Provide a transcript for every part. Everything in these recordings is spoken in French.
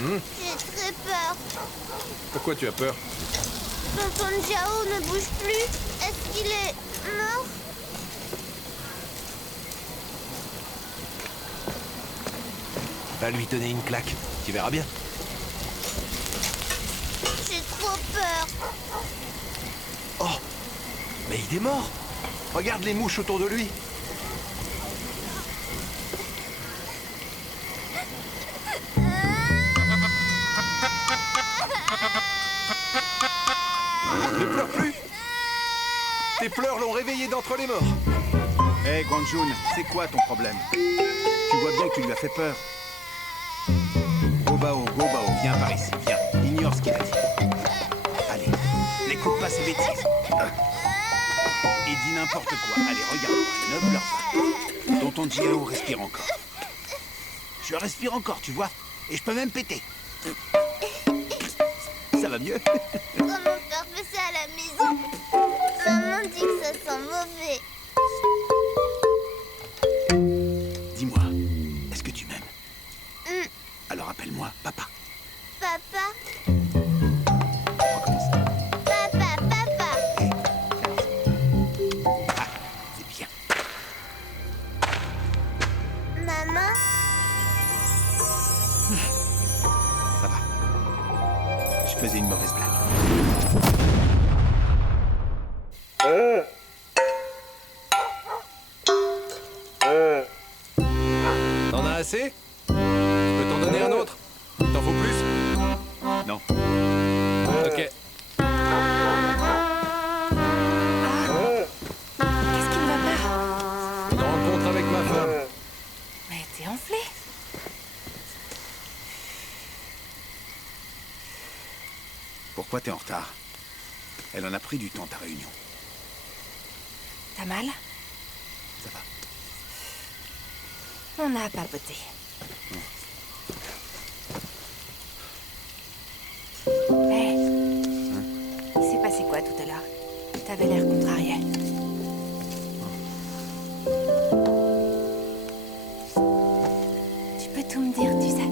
J'ai très peur. Pourquoi tu as peur? Tonton Jiao ne bouge plus. Est-ce qu'il est mort? Va lui donner une claque, tu verras bien. J'ai trop peur. Oh, mais il est mort. Regarde les mouches autour de lui. Ne pleure plus. Tes pleurs l'ont réveillé d'entre les morts. Hé, Guangjun, c'est quoi ton problème? Tu vois bien que tu lui as fait peur. Gobao, viens par ici, viens. Ignore ce qu'il a dit. Allez, n'écoute pas ses bêtises. Il dit n'importe quoi. Allez, regarde-moi, ne pleure pas. Tonton Jiao respire encore. Je respire encore, tu vois. Et je peux même péter. Ça va mieux? Quand mon père fait ça à la maison, maman dit que ça sent mauvais. Dis-moi, est-ce que tu m'aimes? Alors appelle-moi papa. Papa, Recommence. papa. Ah, c'est bien. Maman, Ça va. Je faisais une mauvaise blague. T'en as assez? Je peux t'en donner un autre? T'en faut plus? Non. Ok. Qu'est-ce qui ne va pas? Une rencontre avec ma femme. Mais t'es enflé. Pourquoi t'es en retard? Elle en a pris du temps, ta réunion. T'as mal? Ça va. On a papoté. Hé, il s'est passé quoi tout à l'heure? T'avais l'air contrarié. Tu peux tout me dire, tu sais.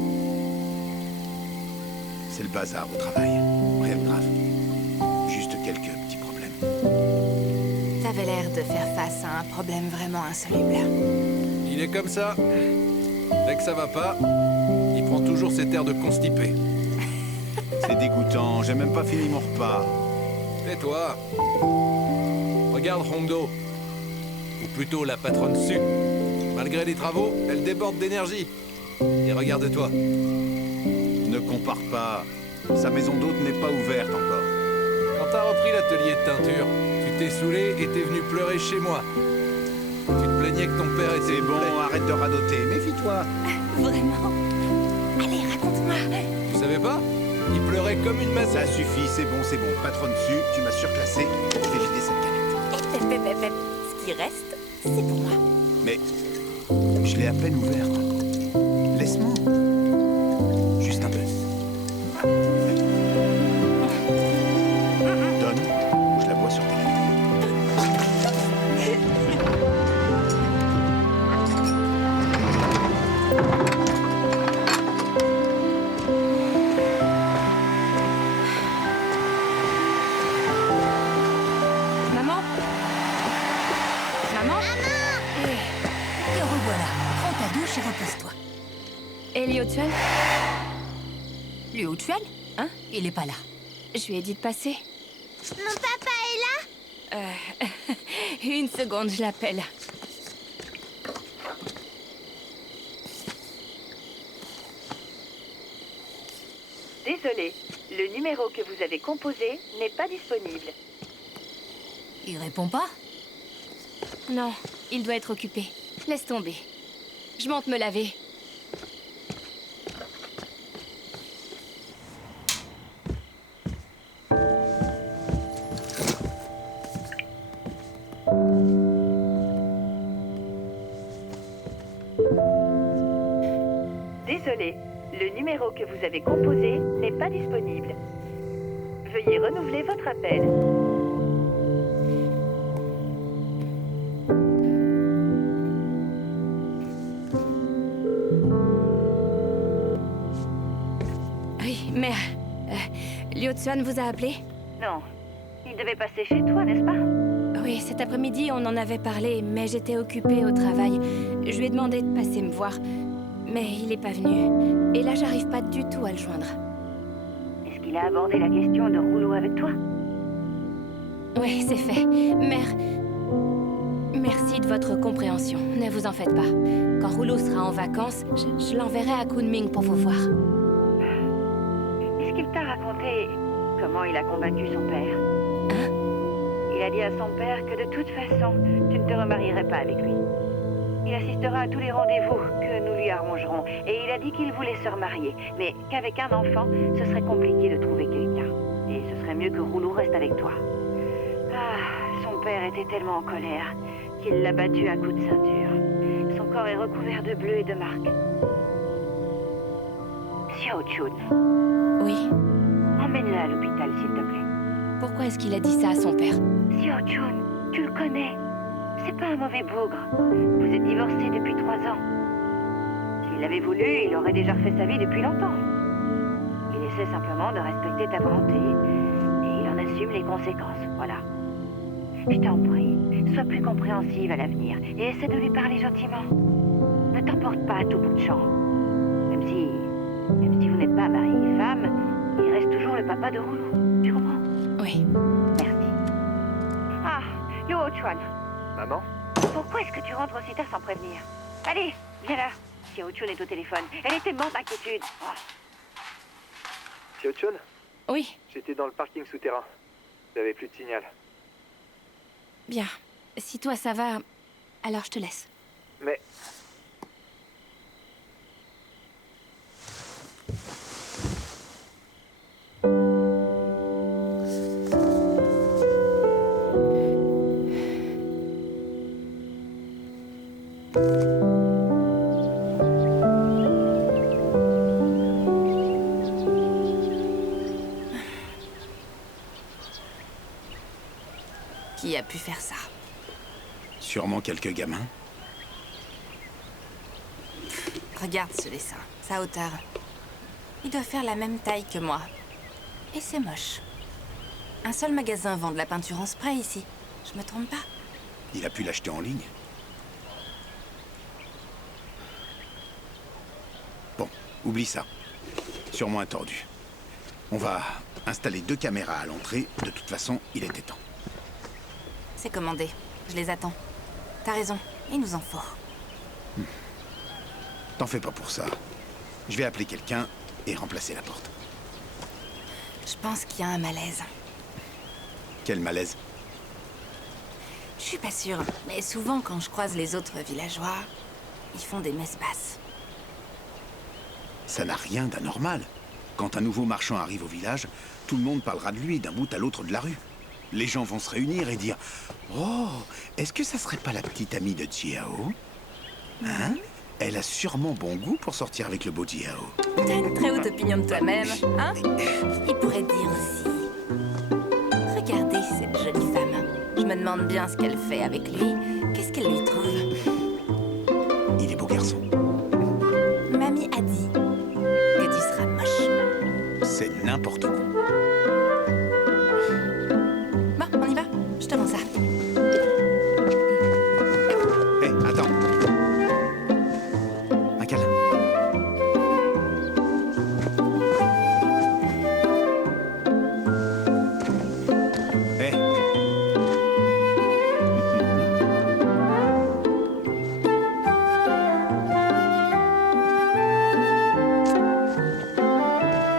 C'est le bazar au travail. Rien de grave. Juste quelques petits problèmes. T'avais l'air de faire face à un problème vraiment insoluble. Il est comme ça. Dès que ça va pas, il prend toujours cet air de constipé. C'est dégoûtant, j'ai même pas fini mon repas. Tais-toi. Regarde Hongdo. Ou plutôt la patronne Su. Malgré les travaux, elle déborde d'énergie. Et regarde-toi. Ne compare pas. Sa maison d'hôte n'est pas ouverte encore. Quand t'as repris l'atelier de teinture, tu t'es saoulé et t'es venu pleurer chez moi. Tu te plaignais que ton père était... C'est bon, arrête de radoter, méfie-toi. Vraiment? Allez, raconte-moi. Tu savais pas? Il pleurait comme une masse. Ça suffit, c'est bon. Patronne Su, tu m'as surclassé. Je vais vider cette canette. Ce qui reste, c'est pour moi. Mais je l'ai à peine ouverte. Laisse-moi. Juste un peu. Donne, ou je la bois sur tes lèvres. Maman? Maman? Te revoilà. Prends ta douche et repose-toi. Et Liu Chuan? Liu Chuan? Hein? Il est pas là. Je lui ai dit de passer. mon papa est là? Une seconde, je l'appelle. Désolé, le numéro que vous avez composé n'est pas disponible. Il répond pas? Non, il doit être occupé. Laisse tomber. Je monte me laver. Désolé, le numéro que vous avez composé n'est pas disponible. Veuillez renouveler votre appel. Swan vous a appelé? Non. Il devait passer chez toi, n'est-ce pas? Oui, cet après-midi, on en avait parlé, mais j'étais occupée au travail. Je lui ai demandé de passer me voir, mais il est pas venu. Et là, j'arrive pas du tout à le joindre. Est-ce qu'il a abordé la question de rouleau avec toi? Oui, c'est fait. Mère, merci de votre compréhension. Ne vous en faites pas. Quand Rouleau sera en vacances, je l'enverrai à Kunming pour vous voir. Est-ce qu'il t'a raconté comment il a combattu son père? Hein? Il a dit à son père que de toute façon, tu ne te remarierais pas avec lui. Il assistera à tous les rendez-vous que nous lui arrangerons. Et il a dit qu'il voulait se remarier, mais qu'avec un enfant, ce serait compliqué de trouver quelqu'un. Et ce serait mieux que Rouleau reste avec toi. Ah, son père était tellement en colère qu'il l'a battu à coups de ceinture. Son corps est recouvert de bleu et de marques. Xiao Chun, Oui. emmène-le à l'hôpital, s'il te plaît. Pourquoi est-ce qu'il a dit ça à son père? Xiao Chun, tu le connais. C'est pas un mauvais bougre. Vous êtes divorcés depuis 3 ans. S'il avait voulu, il aurait déjà refait sa vie depuis longtemps. Il essaie simplement de respecter ta volonté. Et il en assume les conséquences, voilà. Je t'en prie, sois plus compréhensive à l'avenir et essaie de lui parler gentiment. Ne t'emporte pas à tout bout de champ. Même si vous n'êtes pas mari et femme, il reste toujours le papa de Rouleau. Tu comprends? Oui. Merci. Ah, Luo Chuan, Maman? pourquoi est-ce que tu rentres aussi tard sans prévenir? Allez, viens là. Xiao Chun est au téléphone. Elle était morte d'inquiétude. Oh. Xiao Chun, Oui, j'étais dans le parking souterrain. J'avais plus de signal. bien. Si toi ça va, alors je te laisse. Mais Qui a pu faire ça? Sûrement quelques gamins. Regarde ce dessin, sa hauteur. Il doit faire la même taille que moi. Et c'est moche. Un seul magasin vend de la peinture en spray ici. Je me trompe pas? Il a pu l'acheter en ligne. Bon, oublie ça. Sûrement un tordu. On va installer 2 caméras à l'entrée. De toute façon, il était temps. C'est commandé. Je les attends. T'as raison, il nous en faut. T'en fais pas pour ça. Je vais appeler quelqu'un et remplacer la porte. Je pense qu'il y a un malaise. Quel malaise. Je suis pas sûre, mais souvent quand je croise les autres villageois, ils font des messes basses. Ça n'a rien d'anormal. Quand un nouveau marchand arrive au village, tout le monde parlera de lui d'un bout à l'autre de la rue. Les gens vont se réunir et dire « Oh, est-ce que ça serait pas la petite amie de Jiao? Hein? Elle a sûrement bon goût pour sortir avec le beau Jiao. » T'as une très haute opinion de toi-même, hein? Il pourrait dire aussi... Regardez cette jolie femme. Je me demande bien ce qu'elle fait avec lui. Qu'est-ce qu'elle lui trouve? Il est beau garçon. Mamie a dit que tu seras moche. C'est n'importe quoi. Bon, on y va. Je te rends ça. Hé, attends. Un câlin. Hé.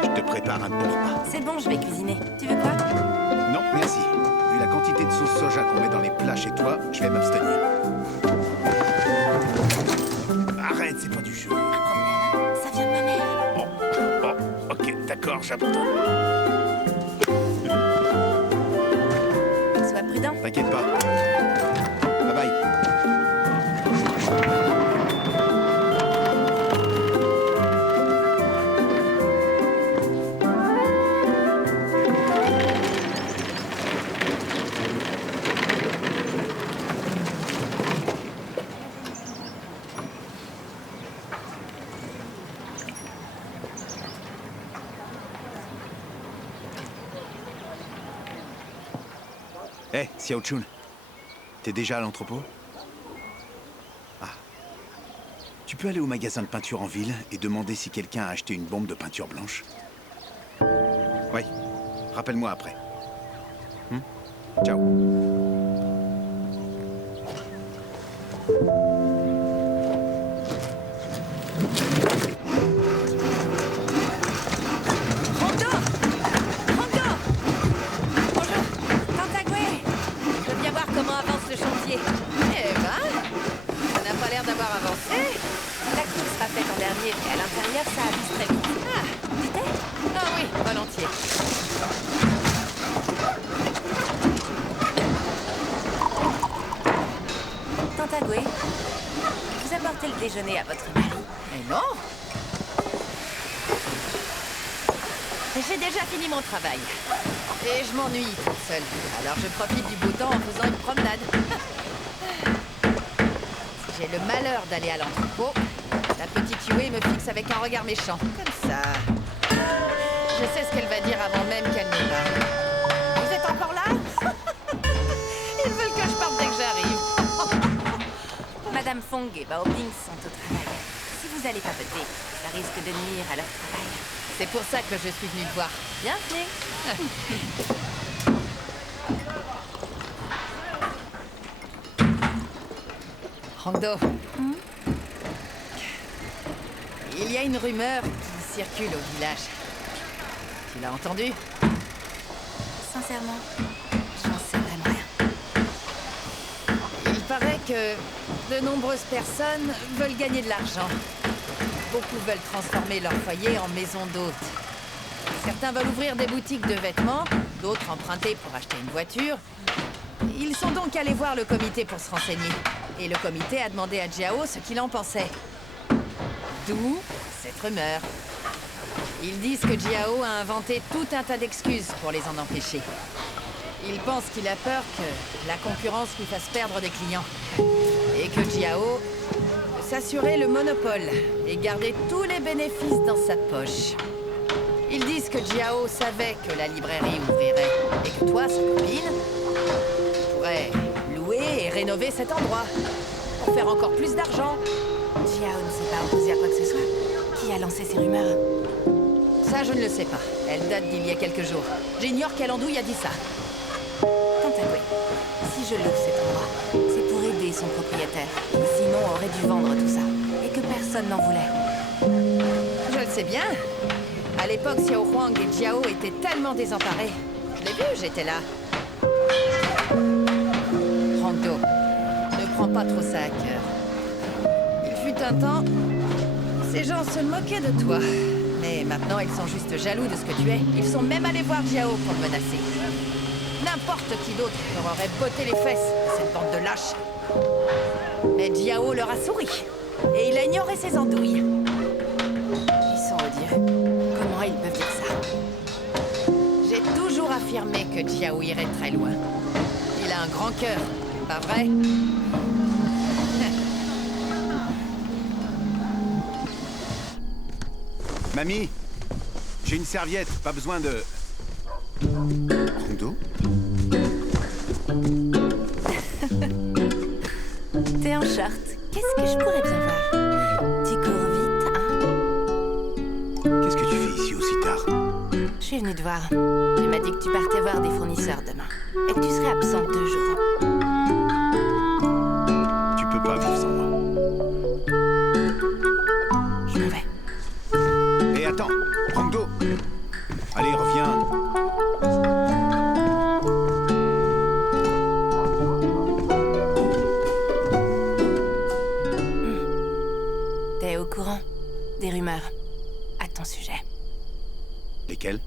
Je te prépare un bon repas. C'est bon, je vais cuisiner. Tu veux quoi? Non, merci. Vu la quantité de sauce soja qu'on met dans les plats chez toi, je vais m'abstenir. Arrête, c'est pas du jeu. Un problème. Ça vient de ma mère. Oh, ok, d'accord, j'abandonne. Sois prudent. T'inquiète pas. Bye bye. Hé, Xiao Chun. T'es déjà à l'entrepôt? Ah. Tu peux aller au magasin de peinture en ville et demander si quelqu'un a acheté une bombe de peinture blanche? Oui. Rappelle-moi après. Ciao. Hondo! Hondo! Bonjour, Tantagüe. Je viens voir comment avance le chantier. Eh ben, ça n'a pas l'air d'avoir avancé. La cour sera faite en dernier, mais à l'intérieur, ça avise très vite. Ah, dit-elle? Ah oui, volontiers. Tantagüe, vous apportez le déjeuner à votre mari. Mais non! J'ai déjà fini mon travail. Et je m'ennuie toute seule. Alors je profite du beau temps en faisant une promenade. Si j'ai le malheur d'aller à l'entrepôt, la petite Yue me fixe avec un regard méchant. Comme ça. Je sais ce qu'elle va dire avant même qu'elle ne parle. Vous êtes encore là? Ils veulent que je parte dès que j'arrive. Madame Fong et Bao Ping sont au travail. Si vous allez papoter, ça risque de nuire à leur travail. C'est pour ça que je suis venue te voir. Bienvenue. Hongdo. Il y a une rumeur qui circule au village. Tu l'as entendue? Sincèrement, j'en sais vraiment rien. Il paraît que de nombreuses personnes veulent gagner de l'argent. Beaucoup veulent transformer leur foyer en maison d'hôtes. Certains veulent ouvrir des boutiques de vêtements, d'autres emprunter pour acheter une voiture. Ils sont donc allés voir le comité pour se renseigner. Et le comité a demandé à Jiao ce qu'il en pensait. D'où cette rumeur. Ils disent que Jiao a inventé tout un tas d'excuses pour les en empêcher. Ils pensent qu'il a peur que la concurrence lui fasse perdre des clients. Et que Jiao veut s'assurer le monopole et garder tous les bénéfices dans sa poche. Ils disent que Jiao savait que la librairie ouvrirait et que toi, sa copine, pourrais louer et rénover cet endroit pour faire encore plus d'argent. Jiao ne s'est pas opposée à quoi que ce soit. Qui a lancé ces rumeurs? Ça, je ne le sais pas. Elle date d'il y a quelques jours. J'ignore quelle andouille a dit ça. Tantagüe, si je loue cet endroit, c'est pour aider son propriétaire. Sinon, on aurait dû vendre tout ça. Et que personne n'en voulait. Je le sais bien. À l'époque, Xiao Huang et Jiao étaient tellement désemparés. Je l'ai vu, j'étais là. Hongdo, ne prends pas trop ça à cœur. Il fut un temps, ces gens se moquaient de toi. Mais maintenant, ils sont juste jaloux de ce que tu es. Ils sont même allés voir Jiao pour le menacer. N'importe qui d'autre leur aurait botté les fesses, cette bande de lâches. Mais Jiao leur a souri. Et il a ignoré ses andouilles. Ils sont odieux. Comment ils peuvent dire ça? J'ai toujours affirmé que Jiao irait très loin. Il a un grand cœur, pas vrai? Mamie, j'ai une serviette, pas besoin de... Hongdo? T'es en short. Qu'est-ce que je pourrais bien voir? Tu cours vite, hein? Qu'est-ce que tu fais ici aussi tard? Je suis venue te voir. Tu m'as dit que tu partais voir des fournisseurs demain. Et que tu serais absente 2 jours. Tu peux pas vivre sans moi. Je m'en vais. Hé, attends, Hongdo! Allez, reviens. T'es au courant des rumeurs à ton sujet. Lesquels?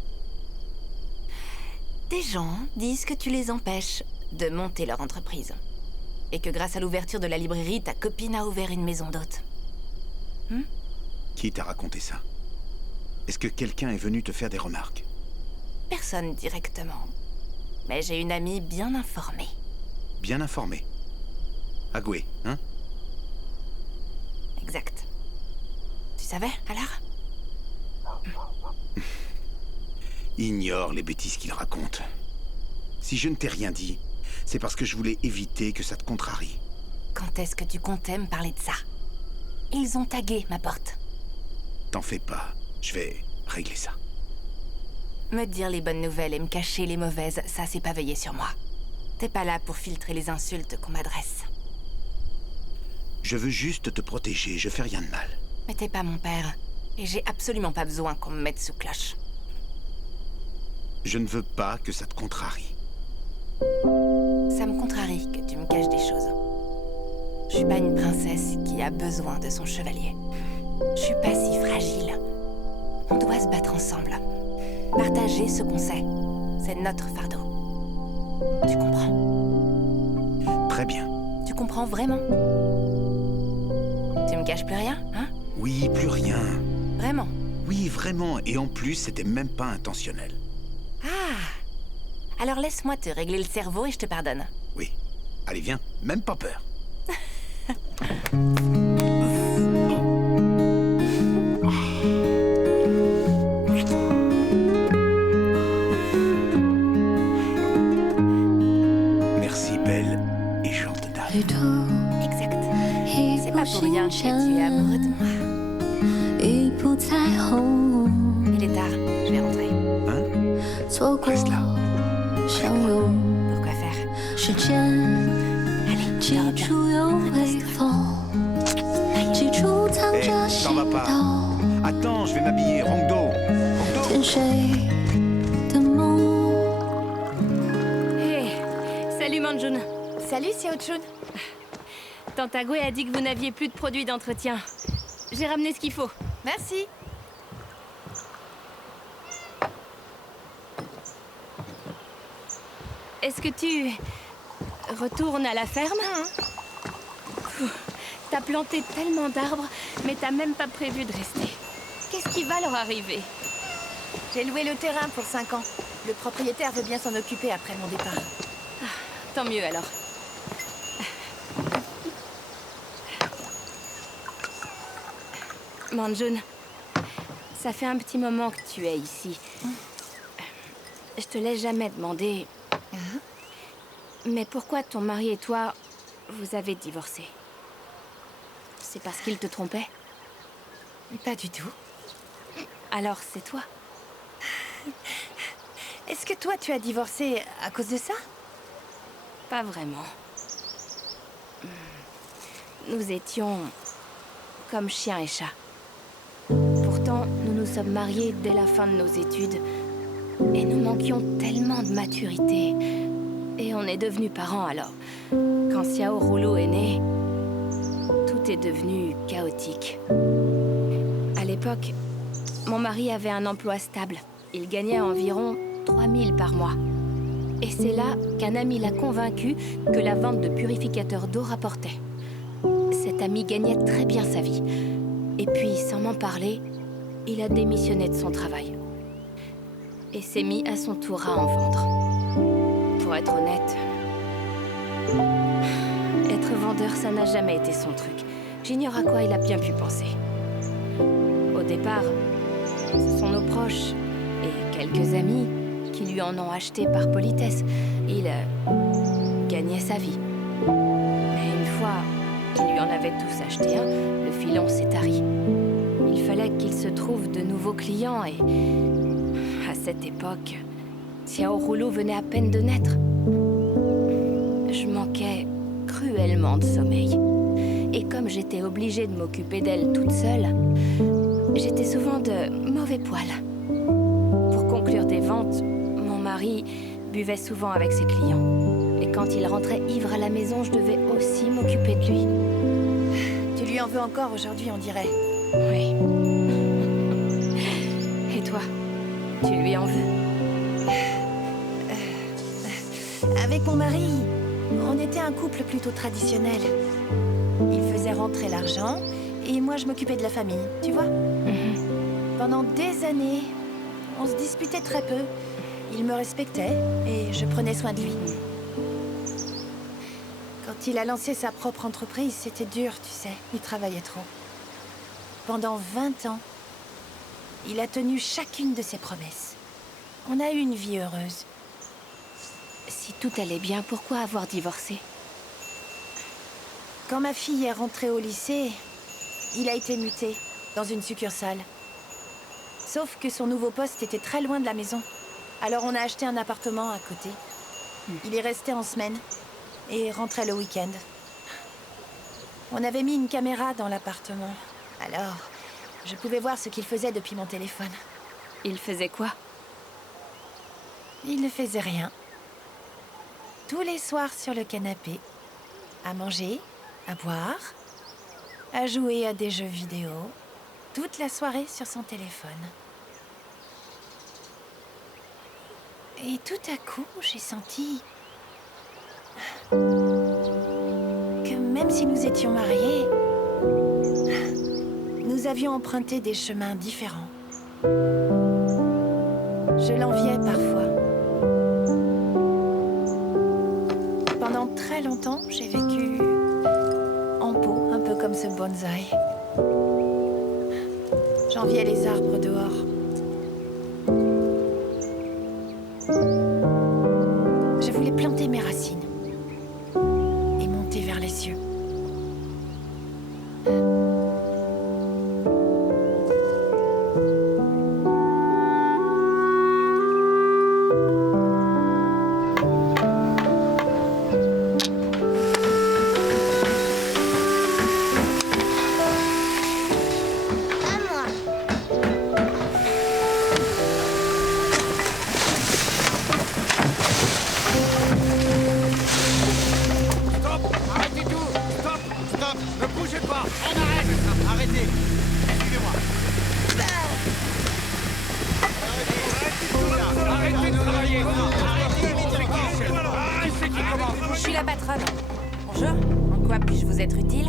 Des gens disent que tu les empêches de monter leur entreprise. Et que grâce à l'ouverture de la librairie, ta copine a ouvert une maison d'hôtes. Qui t'a raconté ça? Est-ce que quelqu'un est venu te faire des remarques? Personne directement. Mais j'ai une amie bien informée. Bien informé. Agoué, hein? Exact. Tu savais, alors? Ignore les bêtises qu'il raconte. Si je ne t'ai rien dit, C'est parce que je voulais éviter que ça te contrarie. Quand est-ce que tu comptais me parler de ça? Ils ont tagué ma porte. T'en fais pas, je vais régler ça. Me dire les bonnes nouvelles et me cacher les mauvaises, ça c'est pas veiller sur moi. T'es pas là pour filtrer les insultes qu'on m'adresse. Je veux juste te protéger, je fais rien de mal. Mais t'es pas mon père, et j'ai absolument pas besoin qu'on me mette sous cloche. Je ne veux pas que ça te contrarie. Ça me contrarie que tu me caches des choses. Je suis pas une princesse qui a besoin de son chevalier. Je suis pas si fragile. On doit se battre ensemble. Partager ce qu'on sait. C'est notre fardeau. Tu comprends? Très bien. Tu comprends vraiment? Tu me caches plus rien, hein? Oui, plus rien. Vraiment? Oui, vraiment. Et en plus, c'était même pas intentionnel. Alors laisse-moi te régler le cerveau et je te pardonne. Oui. Allez, viens. Même pas peur. Merci, belle et gentille dame. Exact. C'est pas pour rien que tu es amoureux de moi. Il est tard, je vais rentrer. Hein? Reste là. Pourquoi faire? Allez, je Hé, t'en vas pas. Attends, je vais m'habiller. Rongdo. Hé, salut Manjun. Salut Xiaochun. Tante Gui a dit que vous n'aviez plus de produits d'entretien. J'ai ramené ce qu'il faut. Merci. Est-ce que tu retournes à la ferme? T'as planté tellement d'arbres, mais t'as même pas prévu de rester. Qu'est-ce qui va leur arriver? J'ai loué le terrain pour 5 ans. Le propriétaire veut bien s'en occuper après mon départ. Tant mieux alors. Manjun, ça fait un petit moment que tu es ici. Je te l'ai jamais demandé. Mais pourquoi ton mari et toi, vous avez divorcé? C'est parce qu'il te trompait? Pas du tout. Alors c'est toi? Est-ce que toi, tu as divorcé à cause de ça? Pas vraiment. Nous étions comme chien et chat. Pourtant, nous nous sommes mariés dès la fin de nos études. Et nous manquions tellement de maturité. Et on est devenus parents alors. Quand Xiao Roulo est né, tout est devenu chaotique. À l'époque, mon mari avait un emploi stable. Il gagnait environ 3 000 par mois. Et c'est là qu'un ami l'a convaincu que la vente de purificateurs d'eau rapportait. Cet ami gagnait très bien sa vie. Et puis, sans m'en parler, il a démissionné de son travail. Et s'est mis à son tour à en vendre. Pour être honnête, être vendeur, ça n'a jamais été son truc. J'ignore à quoi il a bien pu penser. Au départ, ce sont nos proches et quelques amis qui lui en ont acheté par politesse. Il gagnait sa vie. Mais une fois qu'il lui en avait tous acheté un, le filon s'est tari. Il fallait qu'il se trouve de nouveaux clients et... à cette époque, Xiao Roulo venait à peine de naître. Je manquais cruellement de sommeil. Et comme j'étais obligée de m'occuper d'elle toute seule, j'étais souvent de mauvais poil. Pour conclure des ventes, mon mari buvait souvent avec ses clients. Et quand il rentrait ivre à la maison, je devais aussi m'occuper de lui. Tu lui en veux encore aujourd'hui, on dirait. Oui. Et toi, tu lui en veux? Avec mon mari, on était un couple plutôt traditionnel. Il faisait rentrer l'argent et moi je m'occupais de la famille, tu vois. Pendant des années, on se disputait très peu. Il me respectait et je prenais soin de lui. Quand il a lancé sa propre entreprise, c'était dur, tu sais. Il travaillait trop. Pendant 20 ans, il a tenu chacune de ses promesses. On a eu une vie heureuse. Si tout allait bien, pourquoi avoir divorcé? Quand ma fille est rentrée au lycée, il a été muté dans une succursale. Sauf que son nouveau poste était très loin de la maison. Alors on a acheté un appartement à côté. Il est resté en semaine et rentrait le week-end. On avait mis une caméra dans l'appartement. Alors, je pouvais voir ce qu'il faisait depuis mon téléphone. Il faisait quoi? Il ne faisait rien. Tous les soirs sur le canapé, à manger, à boire, à jouer à des jeux vidéo, toute la soirée sur son téléphone. Et tout à coup, j'ai senti que même si nous étions mariés, nous avions emprunté des chemins différents. Je l'enviais parfois. Pendant très longtemps, j'ai vécu en pot, un peu comme ce bonsaï. J'enviais les arbres dehors. Je voulais planter mes racines et monter vers les cieux. À moi. Stop! Arrêtez tout! Stop! Stop! Ne bougez pas! On arrête! Arrêtez! Suivez-moi! Arrêtez de travailler! Arrêtez c'est qui commence! Je suis la patronne. Bonjour, en quoi puis-je vous être utile?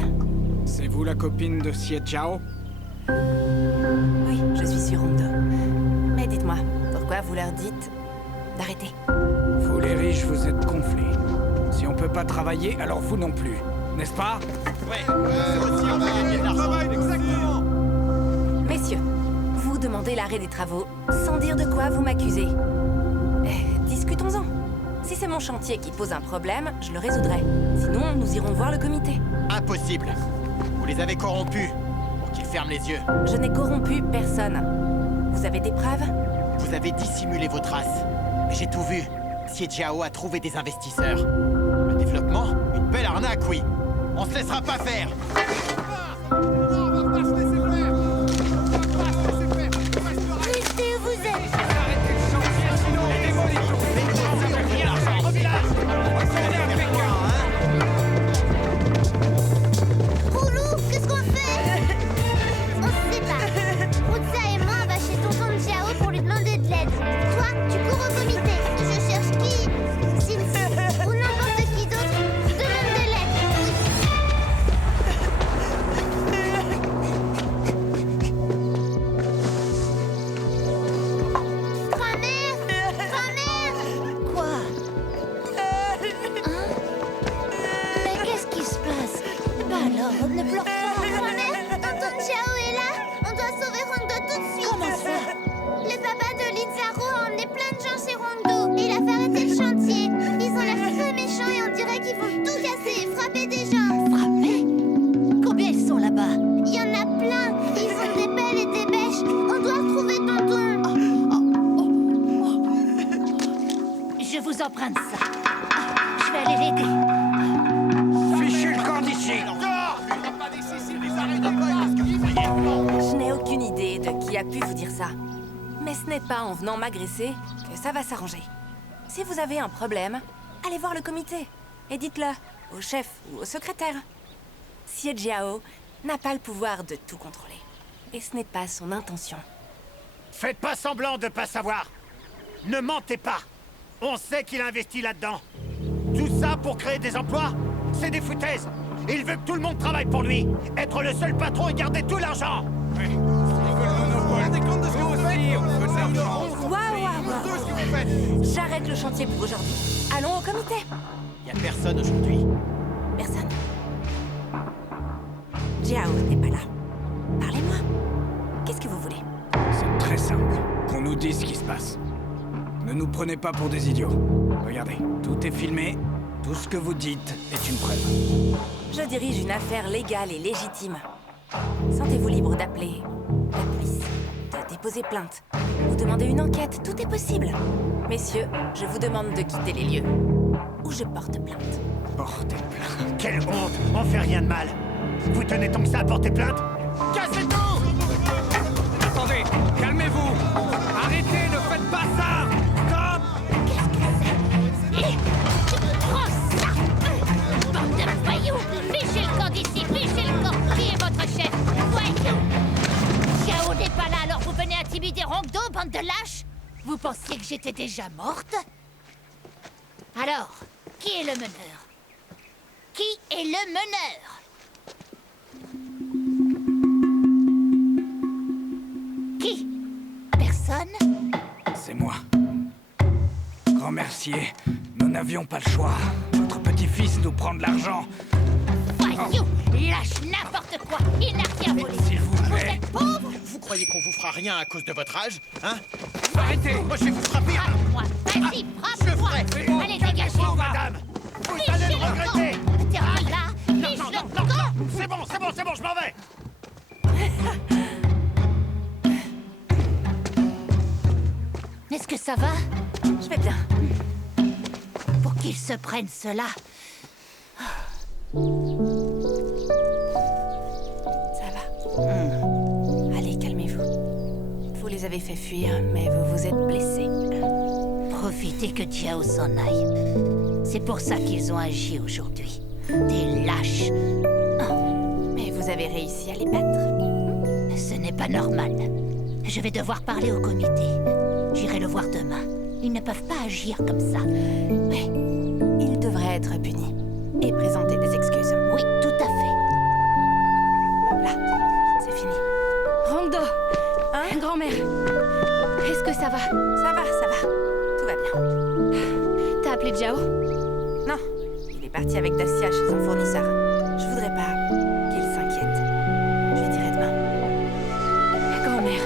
C'est vous la copine de Xie Jiao? Oui, je suis sur Hondo. Mais dites-moi, pourquoi vous leur dites d'arrêter? Vous les riches, vous êtes gonflés. Si on peut pas travailler, alors vous non plus. N'est-ce pas? Exactement! Messieurs, vous demandez l'arrêt des travaux sans dire de quoi vous m'accusez. Discutons-en. Si c'est mon chantier qui pose un problème, je le résoudrai. Sinon, nous irons voir le comité. Impossible. Vous les avez corrompus pour qu'ils ferment les yeux. Je n'ai corrompu personne. Vous avez des preuves? Vous avez dissimulé vos traces. Mais j'ai tout vu. Xie Jiao a trouvé des investisseurs. Le développement? Une belle arnaque, oui. On se laissera pas faire. Restez où vous êtes. Roulou, qu'est-ce qu'on fait? On se sépare. Routsa et moi, on va chez tonton Jiao pour lui demander de l'aide. Toi, tu cours au comité. Je cherche qui? Cincy ou n'importe qui d'autre. Demande de l'aide. Grand-mère! Grand-mère! Quoi? Mais qu'est-ce qui se passe? Bah alors, ne pleure pas. Grand-mère, tonton Jiao est là. On doit sauver Rondo tout de suite. Comment ça? Le papa de Lizaro a emmené plein de gens chez Rondo. Il a fait arrêter le chantier. Ils ont l'air très méchants et on dirait qu'ils vont tout casser et frapper des gens. Frappé? Combien ils sont là-bas? Il y en a plein. Ils ont des pelles et des bêches. On doit retrouver tonton. Je vous emprunte ça. Je vais aller l'aider. Fichez le camp d'ici! Je n'ai aucune idée de qui a pu vous dire ça. Mais ce n'est pas en venant m'agresser que ça va s'arranger. Si vous avez un problème, allez voir le comité. Et dites-le au chef ou au secrétaire. Xie Jiao n'a pas le pouvoir de tout contrôler. Et ce n'est pas son intention. Faites pas semblant de pas savoir. Ne mentez pas. On sait qu'il a investi là-dedans. Tout ça pour créer des emplois? C'est des foutaises. Il veut que tout le monde travaille pour lui. Être le seul patron et garder tout l'argent. Waouh. J'arrête le chantier pour aujourd'hui. Allons au comité. Y a personne aujourd'hui. Personne. Jiao n'est pas là. Parlez-moi. Qu'est-ce que vous voulez? C'est très simple. Qu'on nous dise ce qui se passe. Ne nous prenez pas pour des idiots. Regardez, tout est filmé. Tout ce que vous dites est une preuve. Je dirige une affaire légale et légitime. Sentez-vous libre d'appeler la police, de déposer plainte, ou demander une enquête, tout est possible. Messieurs, je vous demande de quitter les lieux. Ou je porte plainte. Portez plainte. Quelle honte! On fait rien de mal. Vous tenez tant que ça à porter plainte? Cassez tout! Attendez, calmez-vous. Arrêtez, ne faites pas ça. Stop! Prends ça! Bande de voyous! Fichez le camp d'ici! Fichez le camp! Qui est votre chef? Voyous! Xiao n'est pas là, alors vous venez intimider Rongdo, bande de lâches? Vous pensiez que j'étais déjà morte? Alors, qui est le meneur? Qui est le meneur? Qui? Personne? C'est moi. Grand Mercier, nous n'avions pas le choix. Votre petit-fils nous prend de l'argent. Voyou! Lâche n'importe quoi! Il n'a rien volé! S'il vous Vous plaît. êtes pauvre! Vous croyez qu'on vous fera rien à cause de votre âge, hein? Arrêtez. Moi, je vais vous frapper. Frappe-moi! Vas-y, frappe-moi! Allez, dégagez! Calmez-vous, madame! Vous allez le regretter! T'es là! Non, Fiche non, le non, non, camp! non! C'est bon, c'est bon, c'est bon, je m'en vais! Est-ce que ça va? Je vais bien. Pour qu'ils se prennent cela. Ça va. Allez, calmez-vous. Vous les avez fait fuir, mais vous vous êtes blessés. Profitez que Jiao s'en aille. C'est pour ça qu'ils ont agi aujourd'hui. Des lâches. Mais vous avez réussi à les battre. Ce n'est pas normal. Je vais devoir parler au comité. J'irai le voir demain. Ils ne peuvent pas agir comme ça. Mais ils devraient être punis et présenter des excuses. Oui, tout à fait. Là, c'est fini. Rongdo, Hein? grand-mère, est-ce que ça va? Ça va, ça va. Tout va bien. T'as appelé Jiao? Non, il est parti avec Dacia chez un fournisseur. Je voudrais pas qu'il s'inquiète. Je lui dirai demain. Grand-mère,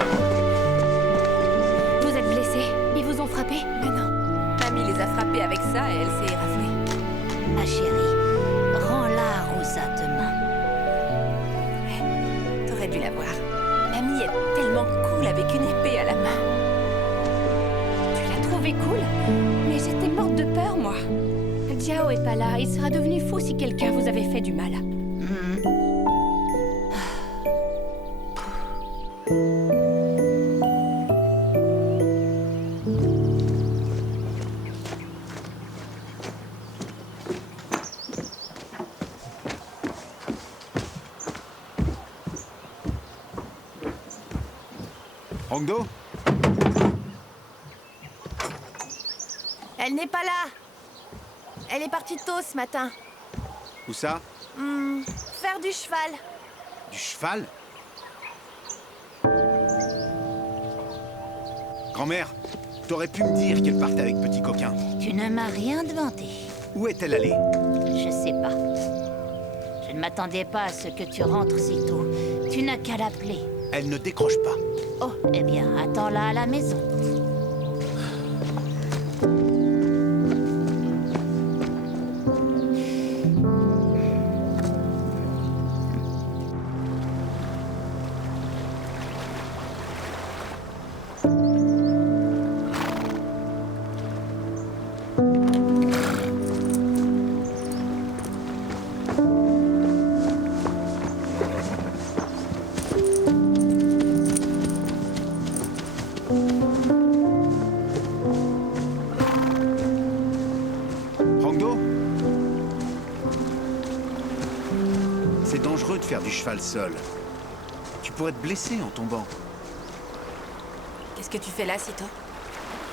vous êtes blessée? Ils vous ont frappé? Mais non, Mamie les a frappés avec ça et elle s'est éraflée. Ma chérie, rends-la à Rosa demain. T'aurais dû la voir. Mamie est tellement cool avec une épée à la main. Tu l'as trouvé cool? Mais j'étais morte de peur, moi. Jiao est pas là. Il sera devenu fou si quelqu'un vous avait fait du mal. Rongdo? Elle n'est pas là. Elle est partie tôt ce matin. Où ça? Faire du cheval. Du cheval? Grand-mère, t'aurais pu me dire qu'elle partait avec Petit Coquin. Tu ne m'as rien demandé. Où est-elle allée? Je sais pas. Je ne m'attendais pas à ce que tu rentres si tôt. Tu n'as qu'à l'appeler. Elle ne décroche pas. Oh, eh bien, attends-la à la maison. Rongdo? C'est dangereux de faire du cheval seul. Tu pourrais te blesser en tombant. Qu'est-ce que tu fais là, Sito?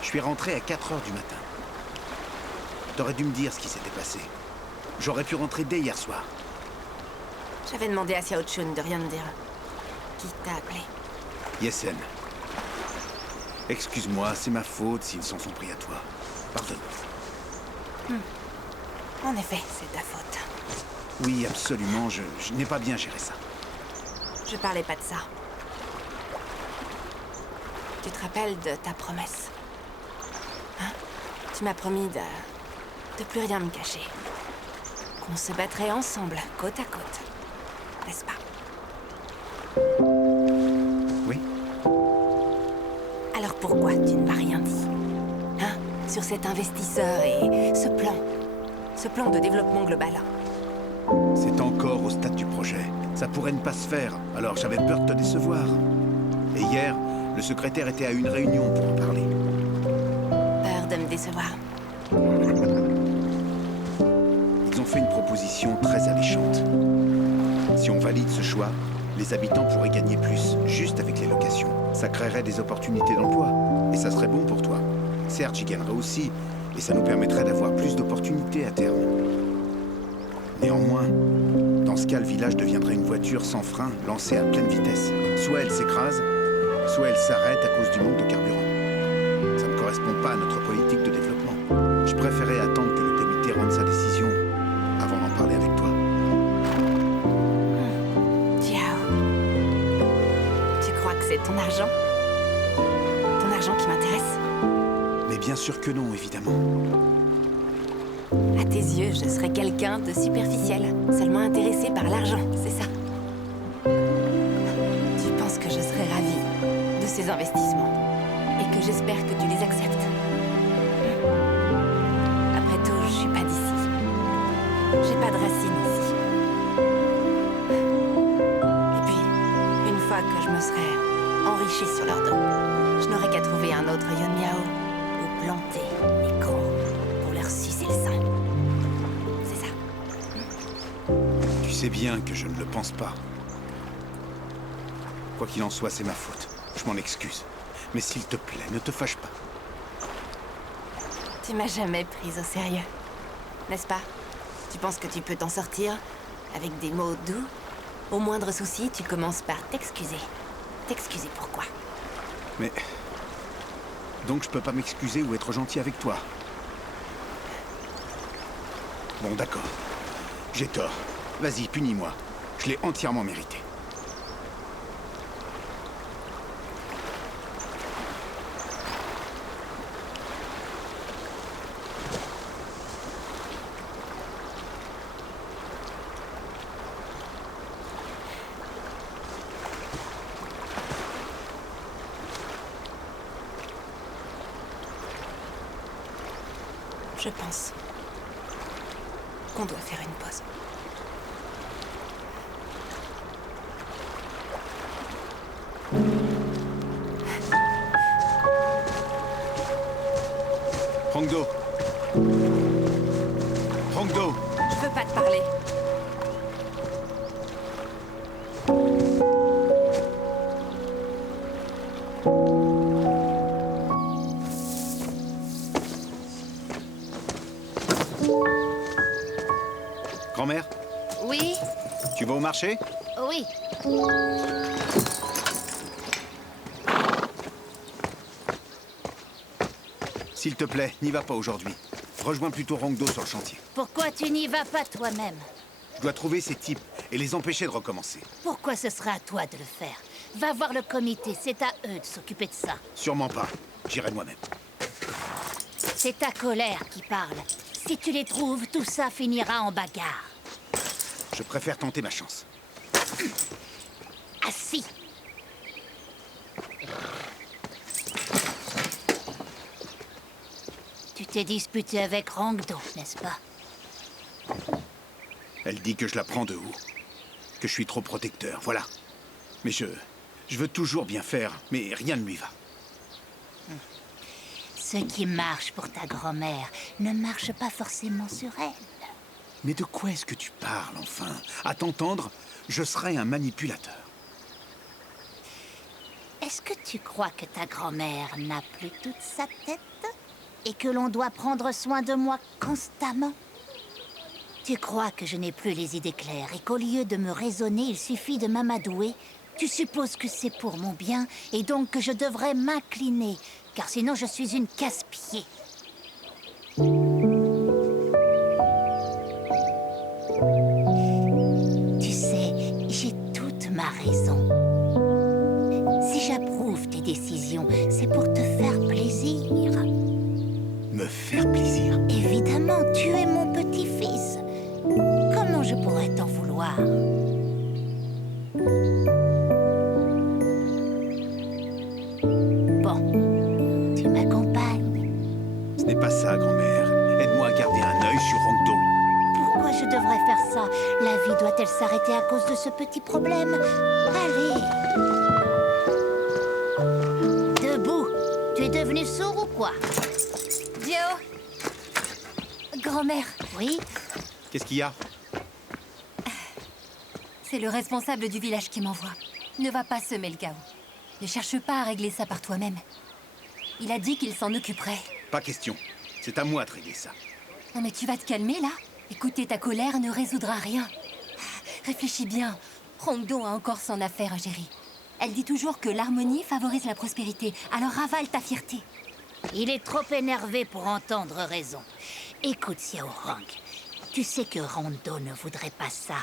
Je suis rentré à 4 heures du matin. T'aurais dû me dire ce qui s'était passé. J'aurais pu rentrer dès hier soir. J'avais demandé à Xiao Chun de rien me dire. Qui t'a appelé? Yessen. Excuse-moi, c'est ma faute s'ils s'en sont pris à toi. Pardonne. En effet, c'est ta faute. Oui, absolument, je n'ai pas bien géré ça. Je parlais pas de ça. Tu te rappelles de ta promesse? Hein? Tu m'as promis de plus rien me cacher. Qu'on se battrait ensemble, côte à côte. N'est-ce pas? Oui. Alors pourquoi tu ne m'as rien dit? Hein? Sur cet investisseur et ce plan? Ce plan de développement global? C'est encore au stade du projet. Ça pourrait ne pas se faire, alors j'avais peur de te décevoir. Et hier, le secrétaire était à une réunion pour en parler. Peur de me décevoir. Ils ont fait une proposition très alléchante. Si on valide ce choix, les habitants pourraient gagner plus, juste avec les locations. Ça créerait des opportunités d'emploi, et ça serait bon pour toi. Certes, j'y gagnerais aussi, et ça nous permettrait d'avoir plus d'opportunités à terme. Néanmoins, dans ce cas, le village deviendrait une voiture sans frein, lancée à pleine vitesse. Soit elle s'écrase, soit elle s'arrête à cause du manque de carburant. Ça ne correspond pas à notre politique de développement. Je préférais attendre que le comité rende sa décision avant d'en parler avec toi. Jiao. Tu crois que c'est ton argent? Ton argent qui m'intéresse? Mais bien sûr que non, évidemment. À tes yeux, je serais quelqu'un de superficiel, seulement intéressé par l'argent, c'est ça? Tu penses que je serais ravie de ces investissements et que j'espère que tu les acceptes? Après tout, je suis pas d'ici. J'ai pas de racines ici. Et puis, une fois que je me serais enrichie sur leur dos, je n'aurais qu'à trouver un autre Yun Miao ou planter les crocs pour leur sucer le sein. C'est ça. Tu sais bien que je ne le pense pas. Quoi qu'il en soit, c'est ma faute. Je m'en excuse. Mais s'il te plaît, ne te fâche pas. Tu m'as jamais prise au sérieux, n'est-ce pas? Tu penses que tu peux t'en sortir avec des mots doux? Au moindre souci, tu commences par t'excuser. T'excuser pourquoi? Mais... donc je peux pas m'excuser ou être gentil avec toi. Bon, d'accord. J'ai tort. Vas-y, punis-moi. Je l'ai entièrement mérité. Je pense qu'on doit faire une pause. Hongdo. Hongdo. Je veux pas te parler. Grand-mère, Oui, tu vas au marché? oui. S'il te plaît, n'y va pas aujourd'hui. Rejoins plutôt Hongdo sur le chantier. Pourquoi tu n'y vas pas toi-même? Je dois trouver ces types et les empêcher de recommencer. Pourquoi ce sera à toi de le faire? Va voir le comité, c'est à eux de s'occuper de ça. Sûrement pas. J'irai moi-même. C'est ta colère qui parle. Si tu les trouves, tout ça finira en bagarre. Je préfère tenter ma chance. Assis. Tu t'es disputé avec Hongdo, n'est-ce pas? Elle dit que je la prends de haut. Que je suis trop protecteur, voilà. Mais je veux toujours bien faire, mais rien ne lui va. Ce qui marche pour ta grand-mère ne marche pas forcément sur elle. Mais de quoi est-ce que tu parles, enfin? À t'entendre, je serais un manipulateur. Est-ce que tu crois que ta grand-mère n'a plus toute sa tête? Et que l'on doit prendre soin de moi constamment? Tu crois que je n'ai plus les idées claires et qu'au lieu de me raisonner, il suffit de m'amadouer? Tu supposes que c'est pour mon bien et donc que je devrais m'incliner, car sinon je suis une casse-pied. Tu sais, j'ai toute ma raison. Si j'approuve tes décisions, c'est pour te faire plaisir. Me faire plaisir? Évidemment, tu pourrait t'en vouloir. Bon, tu m'accompagnes. Ce n'est pas ça, grand-mère. Aide-moi à garder un œil sur Hongdo. Pourquoi je devrais faire ça? La vie doit-elle s'arrêter à cause de ce petit problème? Allez. Debout. Tu es devenu sourd ou quoi? Jiao! Grand-mère, Oui? Qu'est-ce qu'il y a? c'est le responsable du village qui m'envoie. Ne va pas semer le chaos. Ne cherche pas à régler ça par toi-même. Il a dit qu'il s'en occuperait. Pas question. C'est à moi de régler ça. Non mais tu vas te calmer là? Écouter ta colère ne résoudra rien. Réfléchis bien. Hongdo a encore son affaire à gérer. Elle dit toujours que l'harmonie favorise la prospérité. Alors ravale ta fierté. Il est trop énervé pour entendre raison. Écoute, Xiao Rong, tu sais que Hongdo ne voudrait pas ça.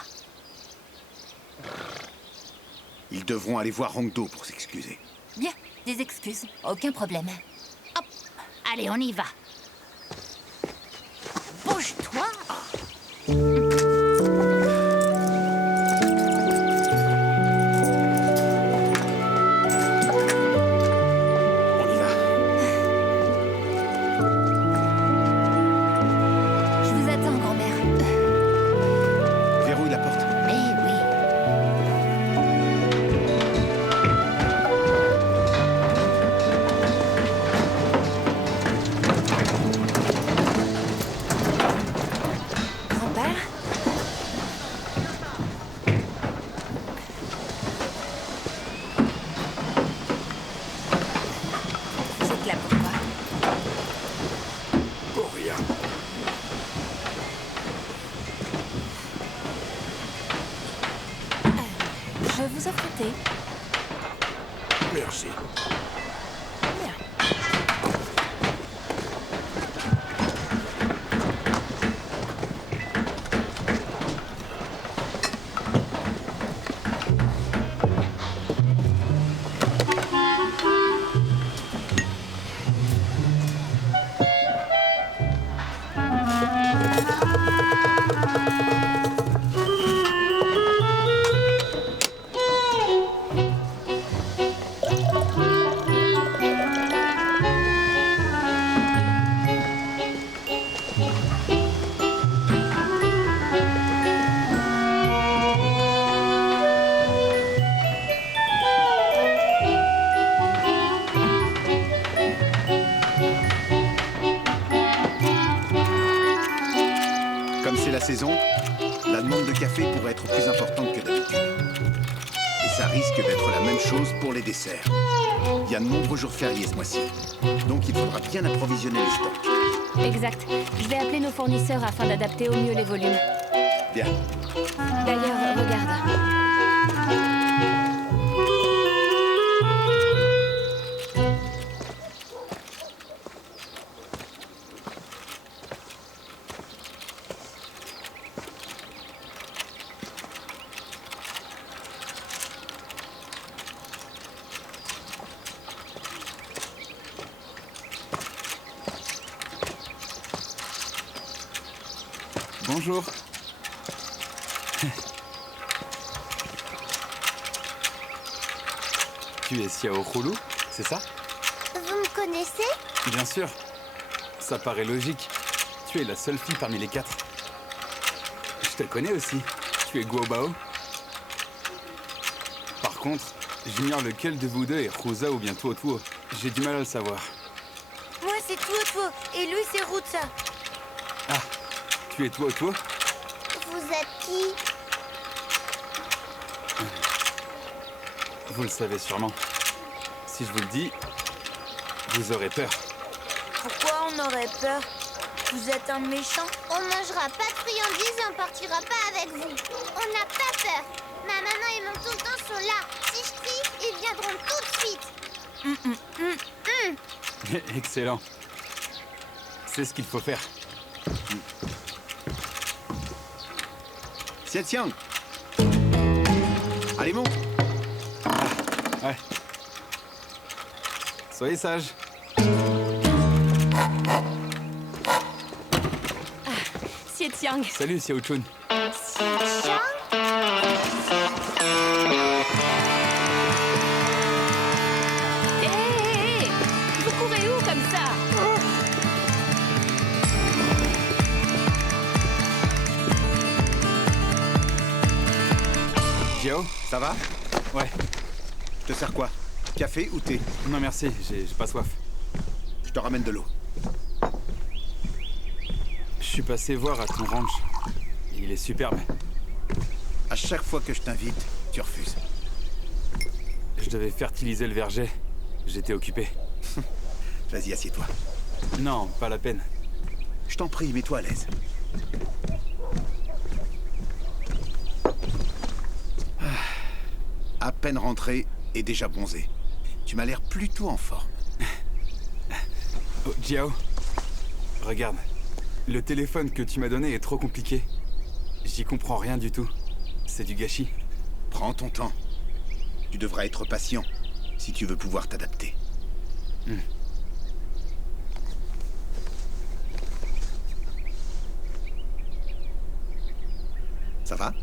Ils devront aller voir Hongdo pour s'excuser. Bien, des excuses. Aucun problème. Hop, allez, on y va. Bouge-toi. On y va. Je vous attends, grand-mère. Verrouille la porte. Mais oui. Grand-père? Vous êtes là pourquoi? Pour rien. Je vous offre thé. Merci. Bien. Comme c'est la saison, la demande de café pourrait être plus importante que d'habitude. Et ça risque d'être la même chose pour les desserts. Il y a de nombreux jours fériés ce mois-ci. Donc il faudra bien approvisionner les stocks. Exact. Je vais appeler nos fournisseurs afin d'adapter au mieux les volumes. Bien. D'ailleurs, regarde. Bonjour. Tu es Xiao Roulou, c'est ça? Vous me connaissez? Bien sûr. Ça paraît logique. Tu es la seule fille parmi les 4. Je te connais aussi. Tu es Guo Bao. Par contre, j'ignore lequel de vous deux est Ruza ou bien Tuo Tuo. J'ai du mal à le savoir. Moi, c'est Tuo Tuo. Et lui, c'est Ruza. Ah, tu es Tuo Tuo? Vous êtes qui? Vous le savez sûrement. Si je vous le dis, vous aurez peur. Pourquoi on aurait peur? Vous êtes un méchant? On mangera pas de friandises et on partira pas avec vous. On n'a pas peur. Ma maman et mon tonton sont là. Si je crie, ils viendront tout de suite. Excellent. C'est ce qu'il faut faire. Xie Xiang. Allez, monte. Ouais. Soyez sages. Xie Xiang. Salut Xiao Chun. Chien. Hé, vous courez où comme ça? Jiao, ça va? Ouais. Je te sers quoi? Café ou thé? Non merci, j'ai pas soif. Je te ramène de l'eau. Je suis passé voir à ton ranch. Il est superbe. À chaque fois que je t'invite, tu refuses. Je devais fertiliser le verger. J'étais occupé. Vas-y, assieds-toi. Non, pas la peine. Je t'en prie, mets-toi à l'aise. À peine rentré et déjà bronzé. Tu m'as l'air plutôt en forme. Oh, Jiao, regarde. Le téléphone que tu m'as donné est trop compliqué. J'y comprends rien du tout. C'est du gâchis. Prends ton temps. Tu devras être patient si tu veux pouvoir t'adapter. Ça va?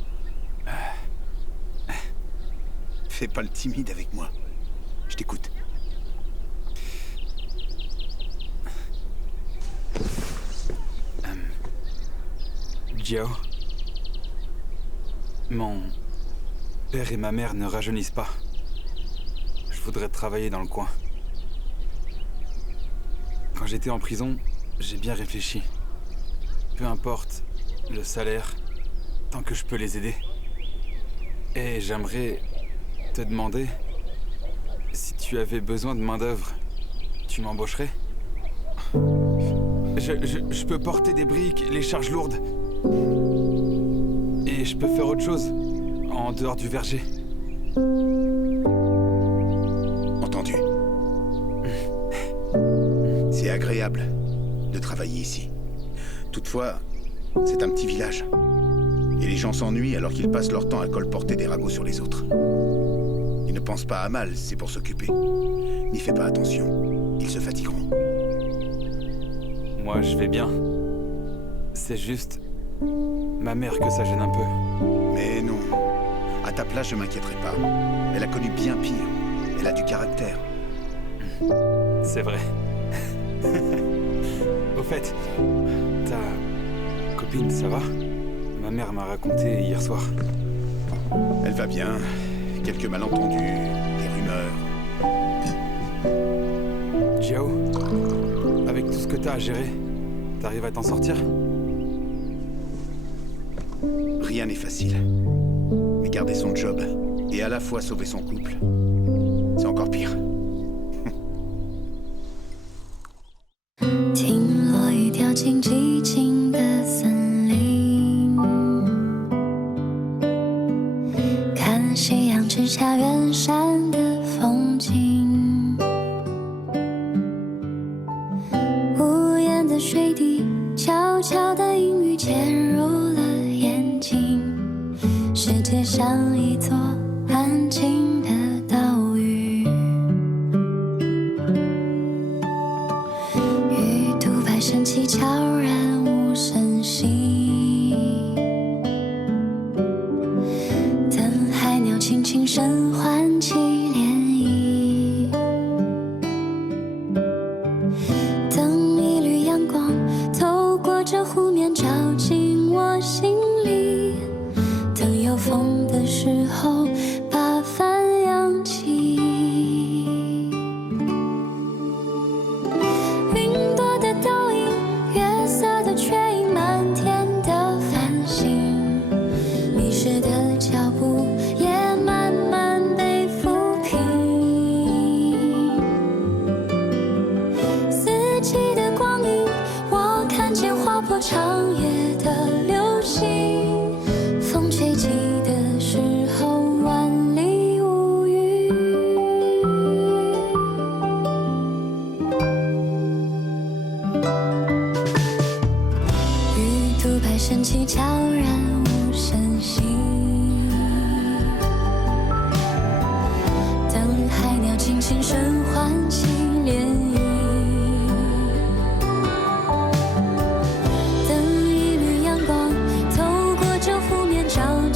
Fais pas le timide avec moi. Je t'écoute. Jiao, mon père et ma mère ne rajeunissent pas. Je voudrais travailler dans le coin. Quand j'étais en prison, j'ai bien réfléchi. Peu importe le salaire, tant que je peux les aider. Et j'aimerais te demander si tu avais besoin de main-d'œuvre, tu m'embaucherais? Je peux porter des briques, les charges lourdes. Et je peux faire autre chose, en dehors du verger. Entendu. C'est agréable de travailler ici. Toutefois, c'est un petit village. Et les gens s'ennuient alors qu'ils passent leur temps à colporter des ragots sur les autres. Ils ne pensent pas à mal, c'est pour s'occuper. N'y fais pas attention, ils se fatigueront. Moi, je vais bien. C'est juste ma mère que ça gêne un peu. Mais non. À ta place, je m'inquiéterai pas. Elle a connu bien pire. Elle a du caractère. C'est vrai. Au fait, ta copine, ça va? Ma mère m'a raconté hier soir. Elle va bien. Quelques malentendus, des rumeurs. Jiao, avec tout ce que t'as à gérer, t'arrives à t'en sortir? Rien n'est facile. Mais garder son job et à la fois sauver son couple, c'est encore pire. 听落雨掉进寂静的森林，看夕阳之下远山的风景，无言的水滴，悄悄的阴雨潜入了眼睛，世界像一座安静的岛屿。 升起，悄然无声息。等海鸟轻轻声唤起涟漪。等一缕阳光透过这湖面照进我心里。等有风的时候，把帆扬起。 长夜的流星，风吹起的树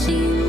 静。